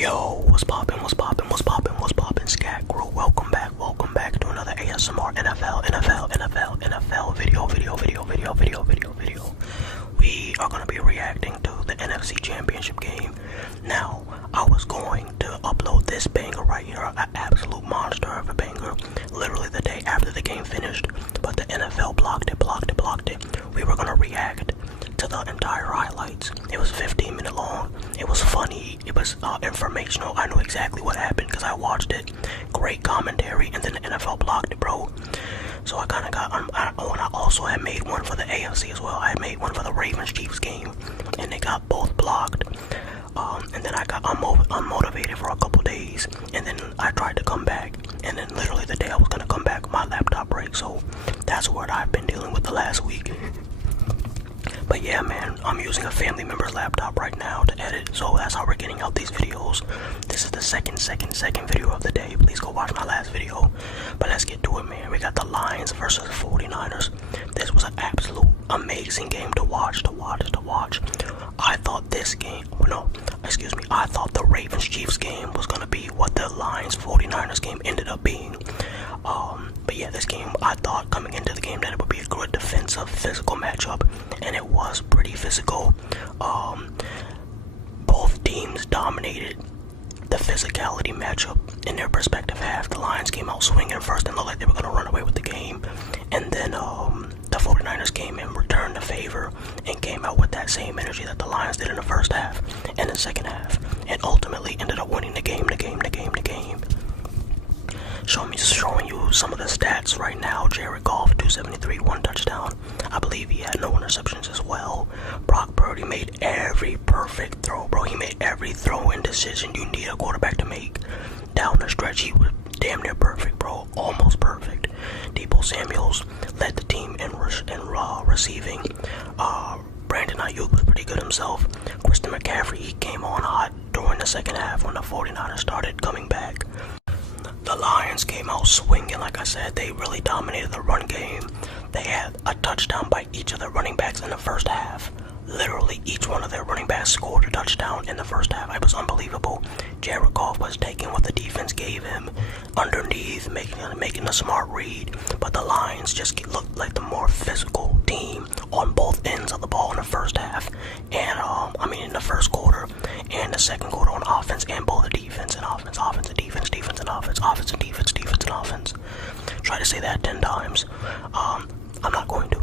Yo, what's poppin', what's poppin', what's poppin', what's poppin', Scat Crew? Welcome back to another ASMR NFL video. We are gonna be reacting to the NFC Championship game. Now, I was going to upload this banger right here, an absolute monster of a banger, literally the day after the game finished, but the NFL blocked it. We were gonna react to the entire highlights. It was 15-minute long. It was funny. It was informational. I knew exactly what happened because I watched it. Great commentary, and then the NFL blocked it, bro. So I kind of got. I also had made one for the AFC as well. I had made one for the Ravens Chiefs game, and they got both blocked. And then I got unmotivated for a couple days, and then I tried to come back, and then literally the day I was gonna come back, my laptop broke. So that's what I've been dealing with the last week. But yeah, man, I'm using a family member's laptop right now to edit, so that's how we're getting out these videos. This is the second video of the day. Please go watch my last video. But let's get to it, man. We got the Lions versus 49ers. This was an absolute amazing game to watch. I thought this game, I thought the Ravens Chiefs game was gonna be what the Lions 49ers game ended up being. But yeah, this game, I thought coming into the game that it would be a good defensive, physical matchup, and it was pretty physical. Both teams dominated the physicality matchup in their respective half. The Lions came out swinging first and looked like they were going to run away with the game, and then the 49ers came in, returned the favor, and came out with that same energy that the Lions did in the first half and the second half, and ultimately ended up winning the game. Showing you some of the stats right now. Jared Goff, 273, 1 touchdown. I believe he had no interceptions as well. Brock Purdy made every perfect throw, bro. He made every throw-in decision you need a quarterback to make. Down the stretch, he was damn near perfect, bro. Almost perfect. Deebo Samuels led the team in receiving. Brandon Ayuk was pretty good himself. Christian McCaffrey, he came on hot during the second half when the 49ers started coming back. The Lions came out swinging, like I said. They really dominated the run game. They had a touchdown by each of their running backs in the first half. Literally, each one of their running backs scored a touchdown in the first half. It was unbelievable. Jared Goff was taking what the defense gave him underneath, making a smart read. But the Lions just looked like the more physical team on both ends of the ball in the first half. And, in the first quarter and the second quarter on offense, and both the defense and offense and offense. Try to say that 10 times. I'm not going to.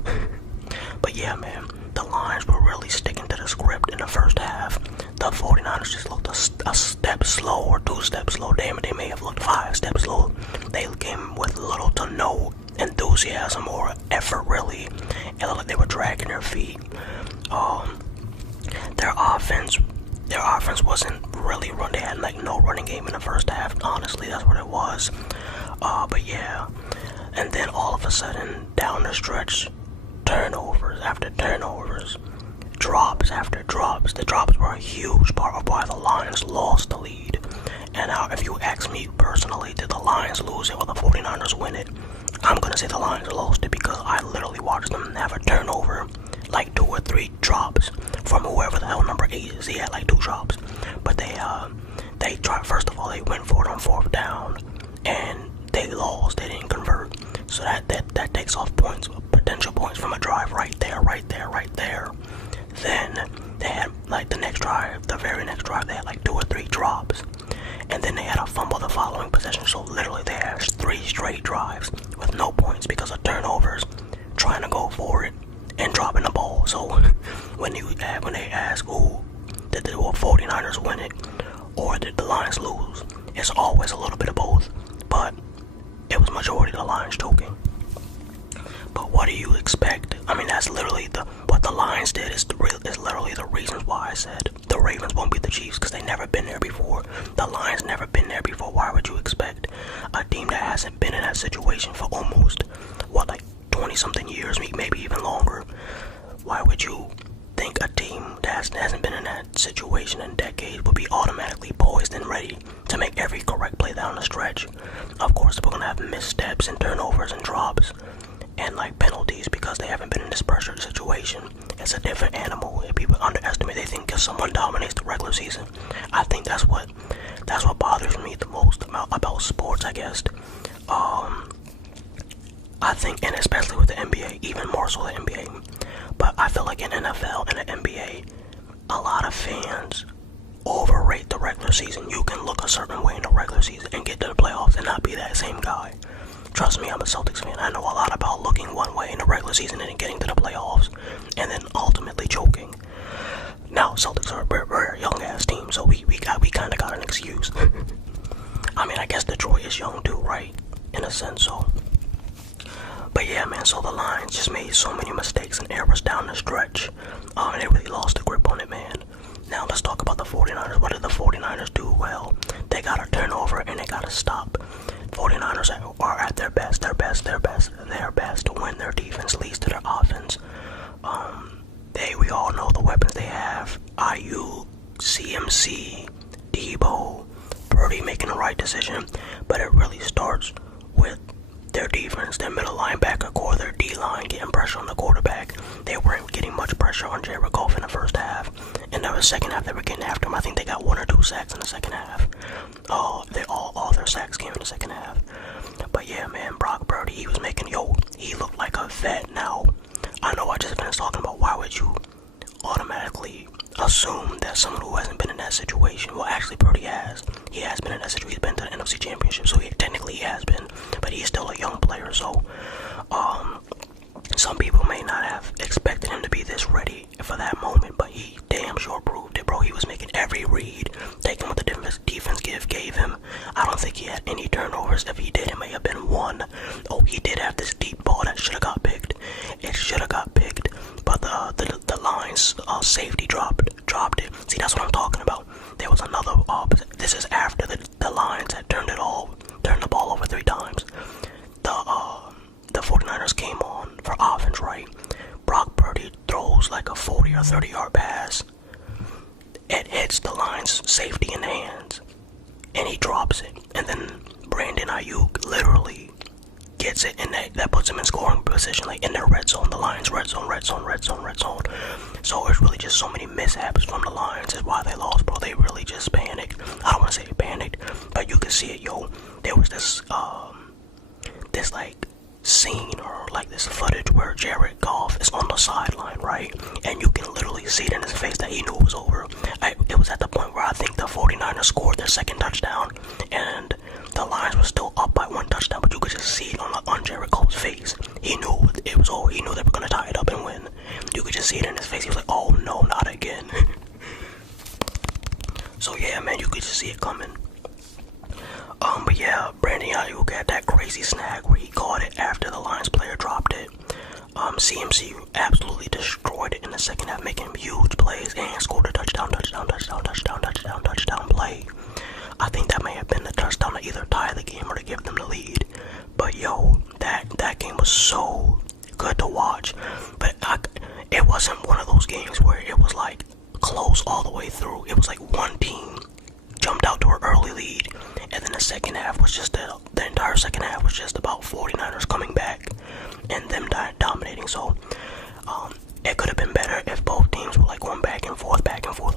But yeah, man, the Lions were really sticking to the script in the first half. The 49ers just looked a step slow or 2 steps slow. Damn it, they may have looked 5 steps slow. They came with little to no enthusiasm or effort, really. It looked like they were dragging their feet. Their offense wasn't really run. They had like no running game in the first half. Honestly, that's what it was. But yeah, and then all of a sudden, down the stretch, turnovers after turnovers, drops after drops. The drops were a huge part of why the Lions lost the lead. And now, if you ask me personally, did the Lions lose it or the 49ers win it? I'm gonna say the Lions lost it because I literally watched them have a turnover, like 2 or 3 drops from whoever the hell number 8 is. He had like 2 drops, but they tried. First of all, they went for it on 4th down, and they lost. They didn't convert, so that takes off points, potential points from a drive right there. Then they had like the very next drive, they had like 2 or 3 drops, and then they had a fumble the following possession. So literally, they had 3 straight drives with no points because of turnovers, trying to go for it and dropping the ball. So when they ask, did the 49ers win it or did the Lions lose, it's always a little bit of both, but it was majority of the Lions choking. But what do you expect? That's literally what the Lions did is literally the reasons why I said the Ravens won't beat the Chiefs, because they never been there before. The Lions never been there before. Why would you expect a team that hasn't been in that situation for almost 20-something years, maybe even longer? Why would you think a team that hasn't been in that situation in decades would be automatically poised and ready to make every correct play down the stretch? Of course, we're gonna have missteps and turnovers and drops and like penalties because they haven't been in this pressure situation. It's a different animal. If people underestimate, they think if someone dominates the regular season, I think that's what That's what bothers me the most about sports, I guess. I think, and especially with the NBA, even more so the NBA. But I feel like in NFL and the NBA, a lot of fans overrate the regular season. You can look a certain way in the regular season and get to the playoffs and not be that same guy. Trust me, I'm a Celtics fan. I know a lot about looking one way in the regular season and then getting to the playoffs and then ultimately choking. Now, Celtics are a very young ass team, so we kind of got an excuse. I mean, I guess Detroit is young too, right? In a sense, so. But yeah, man, so the Lions just made so many mistakes and errors down the stretch. And they really lost the grip on it, man. Now let's talk about the 49ers. What did the 49ers do? Well, they got a turnover and they got to stop. 49ers are at their best when their defense leads to their offense. We all know the weapons they have. Ayuk, CMC, Debo, Purdy making the right decision, but it really starts with their defense, their middle linebacker core, their D-line getting pressure on the quarterback. They weren't getting much pressure on Jared Goff in the first half. In the second half, they were getting after him. I think they got 1 or 2 sacks in the second half. All their sacks came in the second half. But yeah, man, Brock Purdy, he was making, he looked like a vet. Now, I know I just finished talking about why would you automatically assume that someone who hasn't been in that situation, well, actually Purdy has. He has been in that situation. He's been to the NFC Championship, so technically he has been, but he's still a young player, so some people may not have expected him to be this ready for that moment, but he damn sure proved it, bro. He was making every read, taking what the defense gave him. I don't think he had any turnovers. If he did, it may have been 1. Oh, he did have this deep ball that should have got picked. It should have got picked, but the Lions safety dropped it. See, that's what I'm talking about. There was another. This is after the Lions had turned the ball over 3 times. The 49ers came on for offense, right? Brock Purdy throws like a 40 or 30 yard pass. It hits the Lions safety in the hands, and he drops it. And then Brandon Ayuk literally gets it, and that puts him in scoring position, like in their red zone. The Lions red zone. So it's really just so many mishaps from the Lions is why they lost, bro. They really just panicked. I don't want to say panicked, but you can see it, There was this like scene or like this footage where Jared Goff is on the sideline, right? And you can literally see it in his face that he knew it was over. It was at the point where I think the 49ers scored their second touchdown, and the Lions were still up by 1 touchdown, but you could just see it on Jared Goff's face. He knew it was over. He knew they were gonna tie it up and win. You could just see it in his face. He was like, "Oh no, not again." So yeah, man, you could just see it coming. But yeah, Brandon Ayuk had that crazy snag where he caught it after the Lions player dropped it. CMC absolutely destroyed it in the second half, making huge plays and scored a touchdown play. I think that may have been the touchdown to either tie the game or to give them the lead. But that game was so good to watch. But it wasn't one of those games where it was like close all the way through. It was like one team jumped out to an early lead, and then the second half was just the entire second half was just about 49ers coming back and them dominating. So it could have been better if both teams were like going back and forth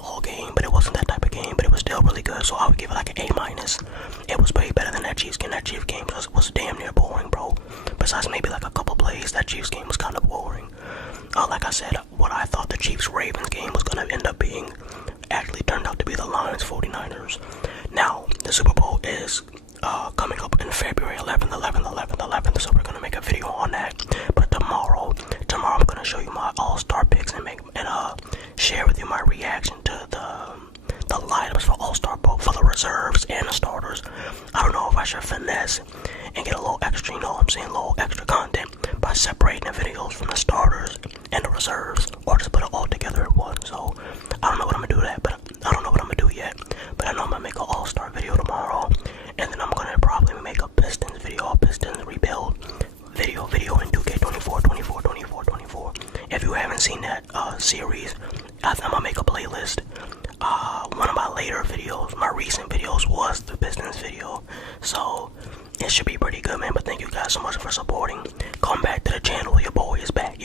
all game, but it wasn't that type of game. But it was still really good, so I would give it like an A-. It was way better than that Chiefs game. That Chiefs game was damn near boring, bro. Besides maybe like a couple plays, that Chiefs game was kind of boring. Like I said, what I thought the Chiefs-Ravens game was going to end up being actually turned out to be the Lions 49ers. Now, the Super Bowl is coming up in February 11th, so we're going to make a video on that. But tomorrow I'm going to show you my all-star picks and share with you my reaction to the lineups for all-star, both for the reserves and the starters. I don't know if I should finesse and get a little extra, a little extra content by separating the videos from the starters and the reserves, or just put it all together at once. So I don't know what I'm gonna do yet, but I know I'm gonna make an all-star video tomorrow, and then I'm gonna probably make a Pistons video, a Pistons rebuild video in 2K24. If you haven't seen that series, I'm gonna make a playlist. One of my later videos, my recent videos, was the Pistons video, so it should be pretty good, man. But thank you guys so much for supporting. Come back to the channel. Your boy is back.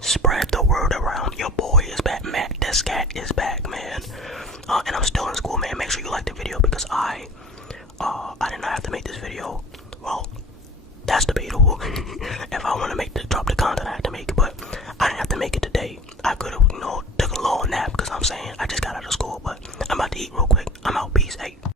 Spread the word around. Your boy is back. Matt, this cat is back, man. And I'm still in school, man. Make sure you like the video because That's debatable. If I want to drop the content, I have to make it, but I didn't have to make it today. I could have, took a little nap because I'm saying I just got out of school, but I'm about to eat real quick.